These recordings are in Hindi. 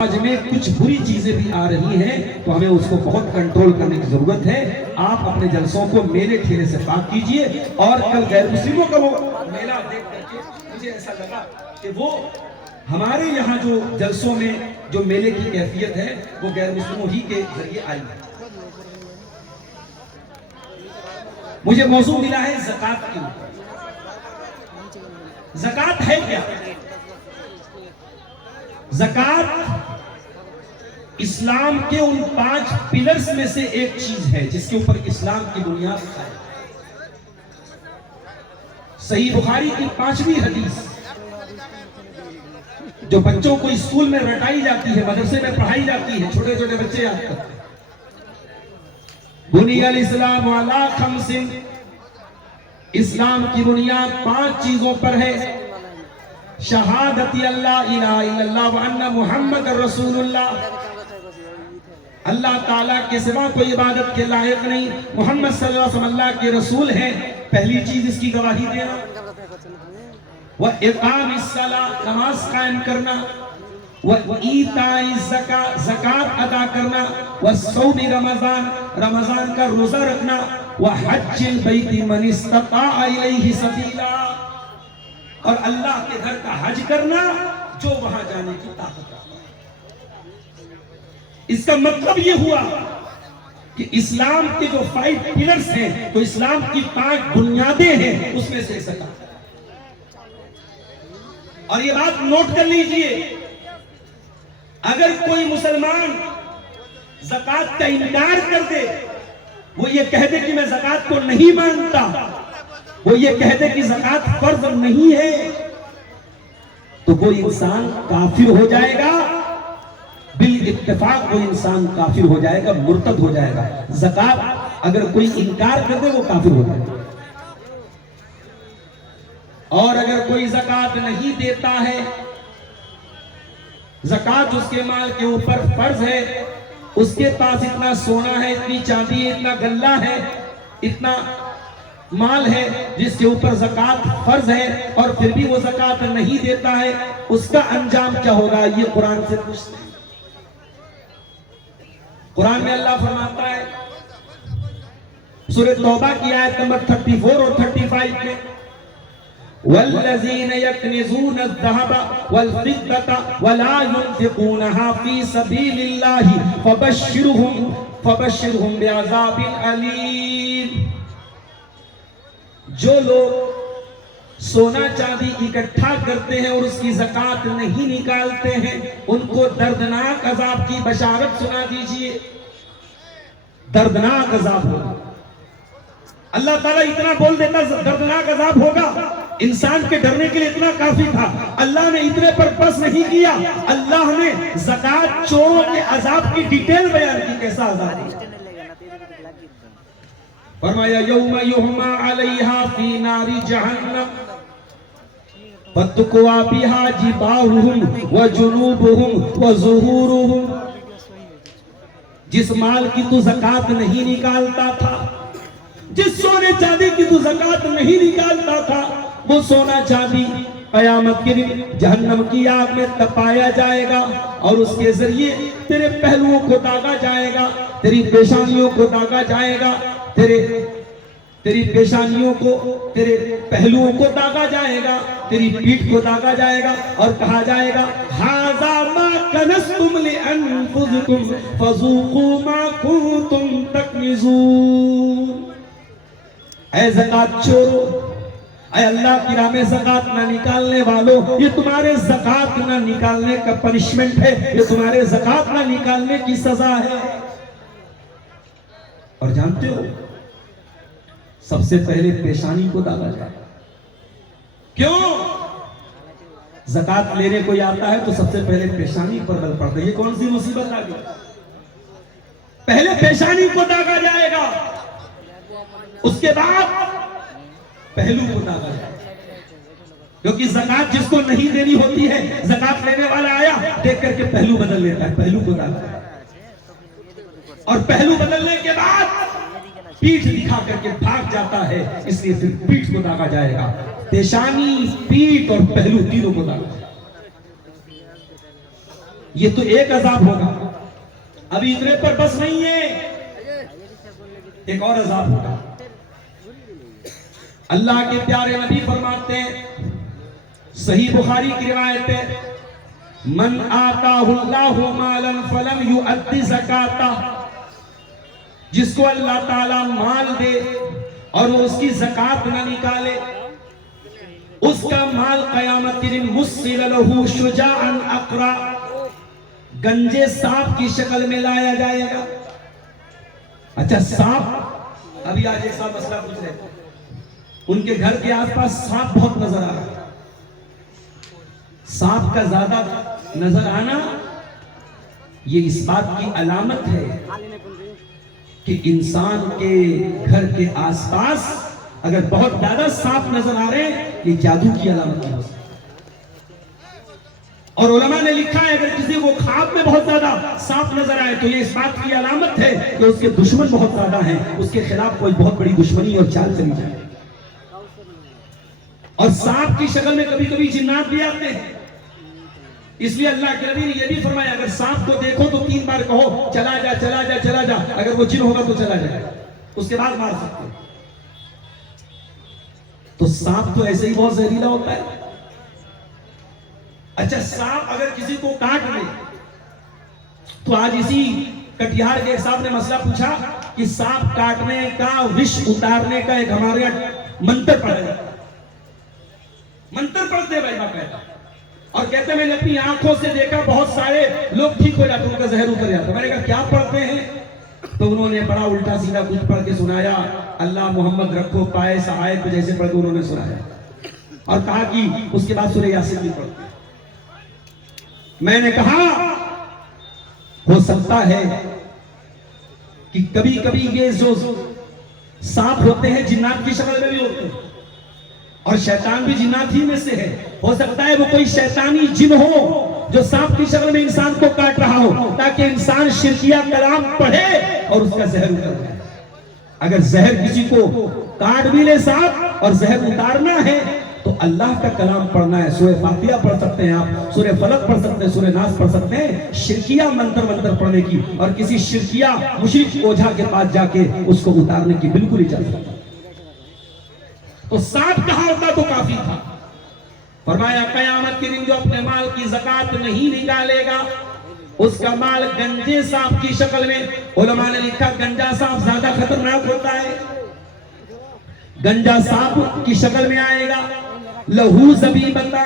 समाज में कुछ बुरी चीजें भी आ रही हैं तो हमें उसको बहुत कंट्रोल करने की जरूरत है। आप अपने जलसों को मेले ठेले से पाक कीजिए। और कल गैर मुस्लिमों का वो मेला देख करके मुझे ऐसा लगा कि वो हमारे यहाँ जो जलसों में जो मेले की कैफियत है वो गैर मुस्लिमों ही के जरिए आई है। मुझे मौजू मिला है ज़कात की। ज़कात है क्या? ज़कात इस्लाम के उन 5 पिलर्स में से एक चीज है जिसके ऊपर इस्लाम की बुनियाद है। सही बुखारी की 5वीं हदीस जो बच्चों को स्कूल में रटाई जाती है, मदरसे में पढ़ाई जाती है, छोटे छोटे बच्चे याद करते हैं। बुनियल इस्लाम अला खमसिन, इस्लाम की बुनियाद 5 चीजों पर है। शहादती अल्लाह इलाहा इल्लल्लाह व अन्ना मुहम्मद रसूलुल्लाह, अल्लाह ताला के सिवा कोई इबादत के लायक नहीं, मोहम्मद सल्लल्लाहु अलैहि वसल्लम अल्लाह के रसूल हैं। पहली चीज इसकी गवाही देना। व इकामिस सला, नमाज कायम करना। व ईताइज ज़का, ज़कात अदा करना। व सौमी रमजान, रमजान का रोजा रखना। व हज्जिल बैति मन इस्तता इलैहि सबीला, और अल्लाह के घर का हज करना जो वहां जाने की ताकत रखता है। इसका मतलब यह हुआ कि इस्लाम के जो 5 पिलर्स हैं, तो इस्लाम की 5 बुनियादें हैं, उसमें से ज़कात। और ये बात नोट कर लीजिए, अगर कोई मुसलमान ज़कात का इनकार कर दे, वो ये कह दे कि मैं ज़कात को नहीं मानता, वो ये कह दे कि ज़कात फर्ज नहीं है, तो वो इंसान काफिर हो जाएगा। बिल इत्तेफाक वो इंसान काफिर हो जाएगा, मुर्तद हो जाएगा। ज़कात अगर कोई इनकार कर दे वो काफिर हो जाएगा। और अगर कोई ज़कात नहीं देता है, ज़कात उसके माल के ऊपर फर्ज है, उसके पास इतना सोना है, इतनी चांदी है, इतना गल्ला है, इतना माल है जिसके ऊपर ज़कात फर्ज है, और फिर भी वो ज़कात नहीं देता है, उसका अंजाम क्या होगा? ये कुरान से पूछते हैं। कुरान में अल्लाह फरमाता है सूरह तौबा की आयत नंबर 34 और 35 में, वल्लज़ीन यक्निज़ून अज़-ज़हब वल-फ़िद्दत वला युनफ़िक़ूनहा फ़ी सबीलिल्लाहि फ़बश्शिरहुम बिअज़ाबिन अलीम। जो लोग सोना चांदी इकट्ठा करते हैं और उसकी ज़कात नहीं निकालते हैं, उनको दर्दनाक अज़ाब की बशारत सुना दीजिए। दर्दनाक अज़ाब होगा। अल्लाह ताला इतना बोल देता दर्दनाक अज़ाब होगा, इंसान के डरने के लिए इतना काफी था। अल्लाह ने इतने पर बस नहीं किया, अल्लाह ने ज़कात चोरों के अज़ाब की डिटेल बयान की। कैसा अज़ाब है? फरमाया यौम युहमा अलैहा फी नारी जहन्नम फतुक्वा बिहा जिबाहुहुम व जुनूबुहुम व ज़ुहूरुहुम। जिस माल की तू ज़कात नहीं निकालता था, जिस सोने चांदी की तू ज़कात नहीं निकालता था, वो सोना चांदी क़यामत के दिन जहन्नम की आग में तपाया जाएगा, और उसके जरिए तेरे पहलुओं को दागा जाएगा, तेरी पेशानियों को दागा जाएगा, तेरी पेशानियों को, तेरे पहलुओं को दागा जाएगा, तेरी पीठ को दागा जाएगा, और कहा जाएगा हाज़ा मा कनज़्तुम लिअन्फुसिकुम फ़ज़ूक़ू मा कुन्तुम तक्निज़ून। ऐ ज़कात चोरों, ऐ अल्लाह की राह में ज़कात ना निकालने वालों, ये तुम्हारे ज़कात ना निकालने का पनिशमेंट है, ये तुम्हारे ज़कात ना निकालने की सजा है। और जानते हो, सबसे पहले पेशानी को दागा जाए। क्यों? ज़कात लेने कोई आता है तो सबसे पहले पेशानी पर बल पड़ता है। ये कौन सी मुसीबत आ गई? पहले पेशानी को दागा जाएगा, उसके बाद पहलू को दागा जाएगा। क्योंकि ज़कात जिसको नहीं देनी होती है, ज़कात लेने वाला आया देख करके पहलू बदल लेता है, पहलू को दागा, और पहलू बदलने के बाद पीठ दिखा करके भाग जाता है, इसलिए फिर पीठ को दागा जाएगा। पेशानी, पीठ और पहलू तीनों को दागा। ये तो एक अजाब होगा। अभी इतने पर बस नहीं है, एक और अजाब होगा। अल्लाह के प्यारे नबी फरमाते हैं, सही बुखारी की रिवायत है, मन आताहुल्लाहु मालन फलम युअद्दि ज़काता, जिसको अल्लाह ताला माल दे और वो उसकी ज़कात ना निकाले, उसका माल क़यामत के दिन मुस्सिल लहू शुजाअन अक़रा, गंजे सांप की शक्ल में लाया जाएगा। अच्छा सांप, अभी आज एक साहब मसला पूछ रहे, उनके घर के आसपास सांप बहुत नजर आ रहा है। सांप का ज्यादा नजर आना ये इस बात की अलामत है कि इंसान के घर के आसपास अगर बहुत ज्यादा सांप नजर आ रहे हैं, ये जादू की अलामत है। और उलमा ने लिखा है, अगर किसी को ख्वाब में बहुत ज्यादा सांप नजर आए तो ये इस बात की अलामत है कि उसके दुश्मन बहुत ज्यादा हैं, उसके खिलाफ कोई बहुत बड़ी दुश्मनी और चाल चली जाए। और सांप की शक्ल में कभी कभी जिन्नात भी आते हैं, इसलिए अल्लाह के नबी ने यह भी फरमाया, अगर सांप को देखो तो 3 बार कहो चला जा चला जा चला जा, अगर वो जिन होगा तो चला जाएगा, उसके बाद मार सकते हो। तो सांप तो ऐसे ही बहुत जहरीला होता है। अच्छा सांप अगर किसी को काट ले, तो आज इसी कटिहार के साहब ने मसला पूछा कि सांप काटने का विष उतारने का एक हमारे यहां मंत्र पढ़ा जाता है, मंत्र पढ़ते भाई बाकायदा, और कहते मैंने अपनी आंखों से देखा बहुत सारे लोग ठीक हो जाते, उनका जहर उतर जाता। मैंने कहा क्या पढ़ते हैं? तो उन्होंने बड़ा उल्टा सीधा कुछ पढ़ के सुनाया, अल्लाह मोहम्मद रखो पाए सहाय, कुछ ऐसे पढ़ के उन्होंने सुनाया और कहा कि उसके बाद सूरह यासीन भी पढ़ते। मैंने कहा हो सकता है कि कभी कभी ये जो सांप होते हैं जिन्नात की शक्ल में भी होते हैं, और शैतान भी जिन्नात ही में से है। हो सकता है वो कोई शैतानी जिन हो जो सांप की शक्ल में इंसान को काट रहा हो, ताकि इंसान शिरकिया कलाम पढ़े और उसका जहर उतर जाए। अगर जहर किसी को काट भी ले सांप और जहर उतारना है तो अल्लाह का कलाम पढ़ना है। सूरह फातिहा पढ़ सकते हैं आप, सूरह फलक पढ़ सकते हैं, सूरह नास पढ़ सकते हैं, शिरकिया मंत्र पढ़ने की और किसी शिरकिया मुशरिक ओझा के पास जाके उसको उतारने की बिल्कुल इजाजत नहीं। तो सांप कहां होता तो काफी था। फरमाया कयामत के दिन जो अपने माल की ज़कात नहीं निकालेगा, उसका माल गंजे सांप की शक्ल में, उलमा ने लिखा गंजा सांप ज्यादा खतरनाक होता है, गंजा सांप की शक्ल में आएगा। लहू ज़बीबता,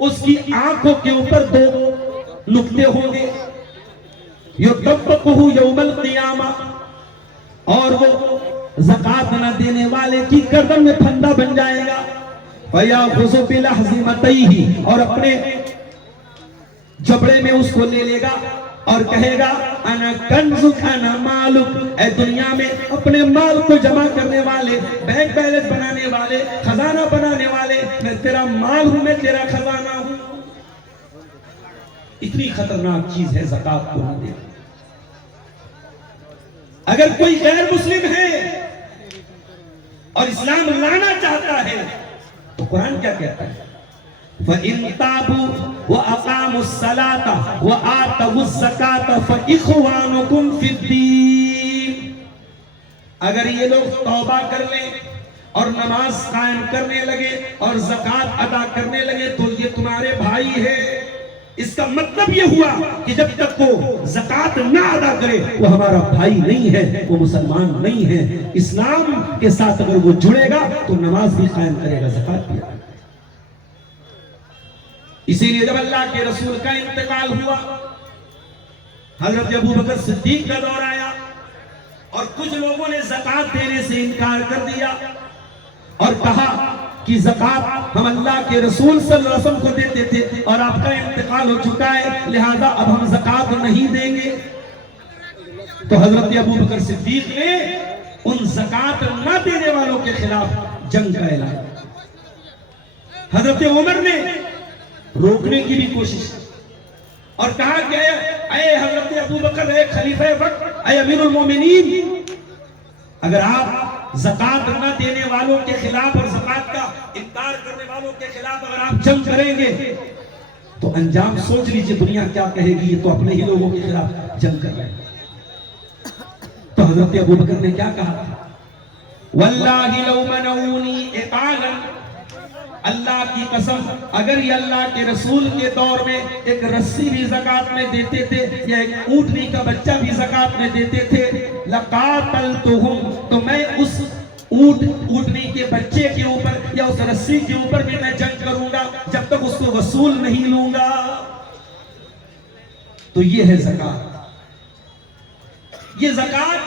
उसकी आंखों के ऊपर 2 नुक्ते होंगे, युतब्बकुहु यौमल क़ियामा, और वो ज़कात न देने वाले की गर्दन में फंदा बन जाएगा। फयाखुज़ु बिलहज़िमतैहि, और अपने जबड़े में उसको ले लेगा और कहेगा अना कंजुक अना मालुक, ए दुनिया में अपने माल को जमा करने वाले, बैंक बैलेंस बनाने वाले, खजाना बनाने वाले, मैं तेरा माल हूं, मैं तेरा खजाना हूं। इतनी खतरनाक चीज है ज़कात को न देना। अगर कोई गैर मुस्लिम है और इस्लाम लाना चाहता है तो कुरान क्या कहता है? फ़इन ताबू व अक़ामुस्सलाता व आतवुज़्ज़काता फ़इख़्वानुकुम फ़िद्दीन। अगर ये लोग तौबा कर लें और नमाज कायम करने लगे और ज़कात अदा करने लगे तो ये तुम्हारे भाई है। इसका मतलब ये हुआ कि जब तक वो ज़कात ना अदा करे वो हमारा भाई नहीं है, वो मुसलमान नहीं है। इस्लाम के साथ अगर वो जुड़ेगा तो नमाज भी कायम करेगा, ज़कात भी अदा करेगा। इसीलिए जब अल्लाह के रसूल का इंतकाल हुआ, हजरत अबू बकर सिद्दीक का दौर आया और कुछ लोगों ने ज़कात देने से इनकार कर दिया और कहा कि ज़कात हम अल्लाह के रसूल सल्लल्लाहु अलैहि वसल्लम को देते थे और आपका इंतकाल हो चुका है, लिहाजा अब हम ज़कात नहीं देंगे। तो हजरत अबू बकर सिद्दीक ने उन ज़कात न देने वालों के खिलाफ जंग का ऐलान। हजरत उमर ने रोकने की भी कोशिश और कहा कि ऐ हजरत अबू बकर, ऐ खलीफे वक्त, ऐ अमीरुल मोमिनीन, अगर आप ज़कात न देने वालों के खिलाफ और ज़कात का इनकार करने वालों के खिलाफ अगर आप जंग करेंगे तो अंजाम सोच लीजिए, दुनिया क्या कहेगी, ये तो अपने ही लोगों के खिलाफ जंग कर रहे हैं। तो हजरत अबू बकर ने क्या कहा, वल्लाहि लौ मनऊनी इकालन, अल्लाह की कसम, अगर ये अल्लाह के रसूल के दौर में एक रस्सी भी ज़कात में देते थे या एक ऊँटनी का बच्चा भी ज़कात में देते थे, लकातलतुहुम, तो मैं उस ऊँटनी के बच्चे के ऊपर या उस रस्सी के ऊपर भी मैं जंग करूंगा जब तक उसको वसूल नहीं लूंगा। तो ये है ज़कात। ये ज़कात,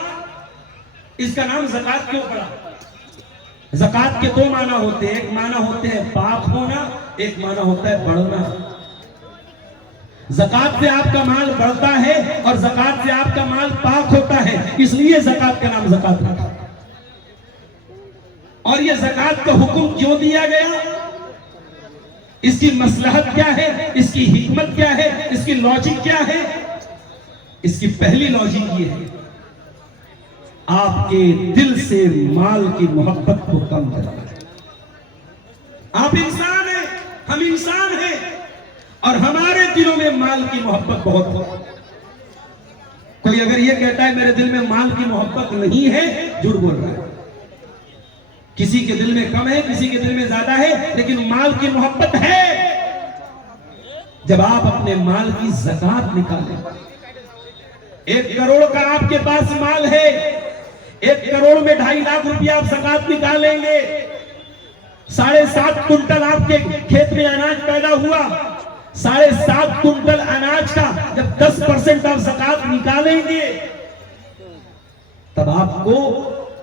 इसका नाम ज़कात क्यों पड़ा? ज़कात के दो माना होते हैं, एक माना होते हैं पाक होना, एक माना होता है बढ़ना। ज़कात से आपका माल बढ़ता है और ज़कात से आपका माल पाक होता है, इसलिए ज़कात का नाम ज़कात रखा। और ये ज़कात का हुक्म क्यों दिया गया, इसकी मसलहत क्या है, इसकी हिकमत क्या है, इसकी लॉजिक क्या है? इसकी पहली लॉजिक ये है, आपके दिल से माल की मोहब्बत को कम करना। आप इंसान हैं, हम इंसान हैं, और हमारे दिलों में माल की मोहब्बत बहुत है। कोई अगर ये कहता है मेरे दिल में माल की मोहब्बत नहीं है, झूठ बोल रहा है। किसी के दिल में कम है, किसी के दिल में ज्यादा है, लेकिन माल की मोहब्बत है। जब आप अपने माल की ज़कात निकालें, 1 करोड़ का आपके पास माल है, 1 करोड़ में 2.5 लाख रुपया आप ज़कात निकालेंगे, 7.5 कुंटल आपके खेत में अनाज पैदा हुआ, 7.5 कुंटल अनाज का जब 10% आप ज़कात निकालेंगे, तब आपको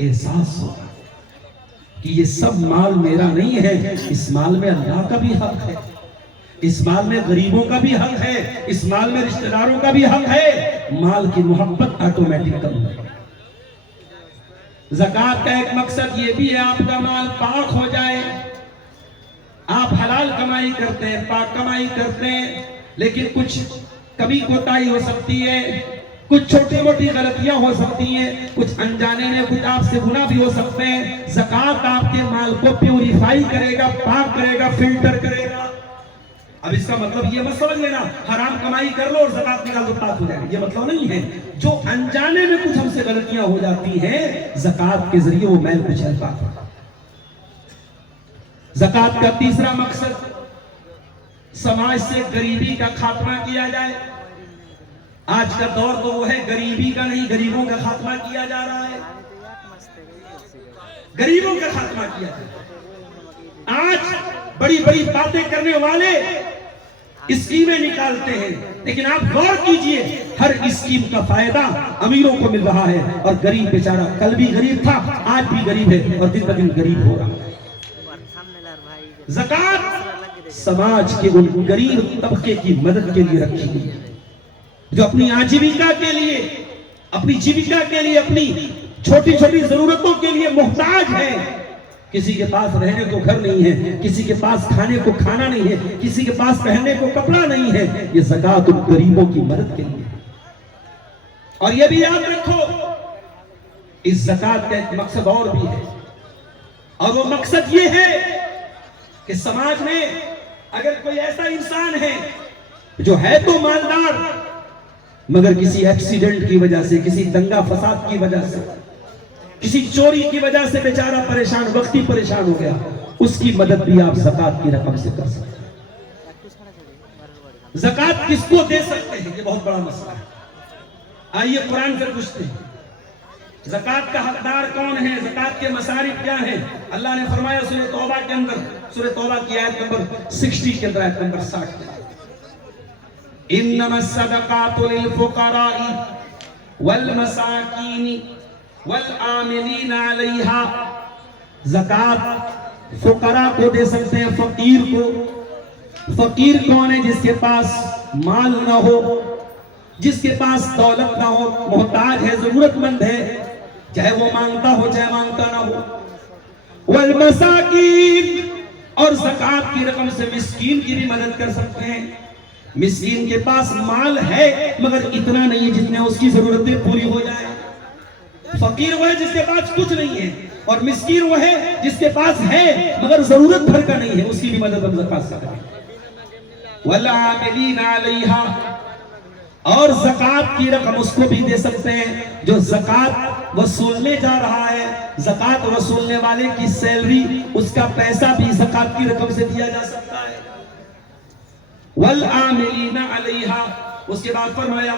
एहसास होगा कि ये सब माल मेरा नहीं है, इस माल में अल्लाह का भी हक है, इस माल में गरीबों का भी हक है, इस माल में रिश्तेदारों का भी हक है। माल की मोहब्बत ऑटोमेटिक कम है। ज़कात का एक मकसद ये भी है, आपका माल पाक हो जाए। आप हलाल कमाई करते हैं, पाक कमाई करते हैं, लेकिन कुछ कभी कोताही हो सकती है, कुछ छोटी मोटी गलतियां हो सकती हैं, कुछ अनजाने में कुछ आपसे गुनाह भी हो सकते हैं। ज़कात आपके माल को प्यूरिफाई करेगा, पाक करेगा, फिल्टर करेगा। अब इसका मतलब ये मत समझ लेना हराम कमाई कर लो और ज़कात निकाल दो पाक हो जाएगा, ये मतलब नहीं है। जो अनजाने में कुछ हमसे गलतियां हो जाती हैं, ज़कात के जरिए वो मैल कुचल पाक होगा। ज़कात का तीसरा मकसद, समाज से गरीबी का खात्मा किया जाए। आज का दौर तो वो है गरीबी का नहीं, गरीबों का खात्मा किया जा रहा है, गरीबों का खात्मा किया जाए। आज बड़ी बड़ी बातें करने वाले स्कीमें निकालते हैं, लेकिन आप गौर कीजिए, हर स्कीम का फायदा अमीरों को मिल रहा है और गरीब बेचारा कल भी गरीब था, आज भी गरीब है और दिन ब दिन गरीब होगा। ज़कात समाज के उन गरीब तबके की मदद के लिए रखी गई है जो अपनी आजीविका के लिए, अपनी जीविका के लिए, अपनी छोटी छोटी जरूरतों के लिए मोहताज है। किसी के पास रहने को घर नहीं है, किसी के पास खाने को खाना नहीं है, किसी के पास पहनने को कपड़ा नहीं है। ये ज़कात उन गरीबों की मदद के लिए। और ये भी याद रखो, इस ज़कात का एक मकसद और भी है, और वो मकसद ये है कि समाज में अगर कोई ऐसा इंसान है जो है तो मालदार, मगर किसी एक्सीडेंट की वजह से, किसी दंगा फसाद की वजह से, किसी चोरी की वजह से बेचारा परेशान, वक्ती परेशान हो गया, उसकी मदद भी आप ज़कात की रकम से कर सकते हैं। ज़कात किसको दे सकते हैं, ये बहुत बड़ा मसला है। आइए कुरान से पूछते हैं, ज़कात का हकदार कौन है, ज़कात के मसारिफ क्या हैं। अल्लाह ने फरमाया सूरह तौबा के अंदर, सूरह तौबा की आयत नंबर 60 के अंदर, आयत नंबर 60 के, इन्नमस सदकातु लिल फुकराई वल मसाकीनी वल आमिलीना अलैहा। ज़कात फुकरा को दे सकते हैं, फकीर को। फकीर कौन है? जिसके पास माल ना हो, जिसके पास दौलत ना हो, मोहताज है, जरूरतमंद है, चाहे वो मांगता हो चाहे मांगता ना हो। वल मसाकीन, और ज़कात की रकम से मिस्कीन की भी मदद कर सकते हैं। मिस्कीन के पास माल है मगर इतना नहीं है जितने उसकी जरूरतें पूरी हो जाए। फकीर वो है जिसके पास कुछ नहीं है, और मिस्कीन वो है जिसके पास है मगर जरूरत भर का नहीं है, उसकी भी मदद हम ज़कात से करें। वल आमिलीना अलैहा, और ज़कात की रकम उसको भी दे सकते हैं जो ज़कात वसूलने जा रहा है। ज़कात वसूलने वाले की सैलरी, उसका पैसा भी ज़कात की रकम से दिया जा सकता है। वल आमिलीना अलैहा, उसके बाद फरमाया